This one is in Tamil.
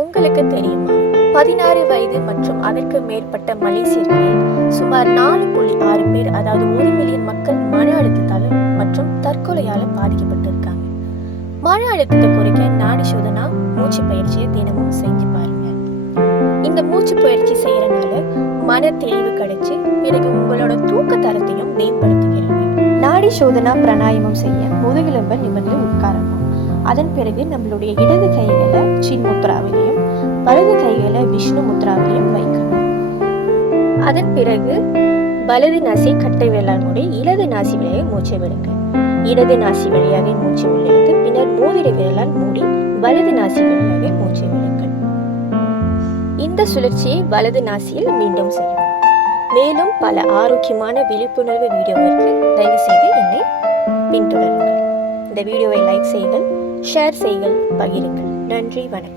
உங்களுக்கு தெரியுமா? 16 வயது மற்றும் அதற்கு மேற்பட்ட மலேசியர்களில் சுமார் 4.6 பேர், அதாவது 1 மில்லியன் மக்கள் மன அழுத்தத்தால் மற்றும் தற்கொலையால் பாதிக்கப்பட்டிருக்காங்க. மன அழுத்தத்தை குறைக்க நாடி சோதனா மூச்சு பயிற்சியை தினமும் செஞ்சு பாருங்க. இந்த மூச்சு பயிற்சி செய்யறதுனால மன தெளிவு கிடைச்சு பிறகு உங்களோட தூக்க தரத்தையும் மேம்படுத்துகிறது. நாடி சோதனா பிராணாயாமம் செய்ய முதுகெலும்பை நிமிர்ந்து உட்காரணும். அதன் பிறகு நம்மளுடைய இடது கைகளை சின் முத்ராவிலையும் வலது கைகளை விஷ்ணு முத்ராவிலையும் வைக்கணும். அதன் பிறகு வலது நாசி கட்டை விரலால் மூடி இடது நாசி வழியாக மூச்சை விடுங்க. இடது நாசி வழியாக மூச்சு உள்ளிழுத்து பின்னர் மோதிர விரலால் மூடி வலது நாசி வழியாக மூச்சை விடுங்கள். இந்த சுழற்சியை வலது நாசியில் மீண்டும் செய்யணும். மேலும் பல ஆரோக்கியமான விழிப்புணர்வு வீடியோவிற்கு தயவு செய்து என்னை பின்தொடருங்கள். இந்த வீடியோவை லைக் செய்யுங்கள், ஷேர் செய்யுங்கள், பகிருங்கள். நன்றி, வணக்கம்.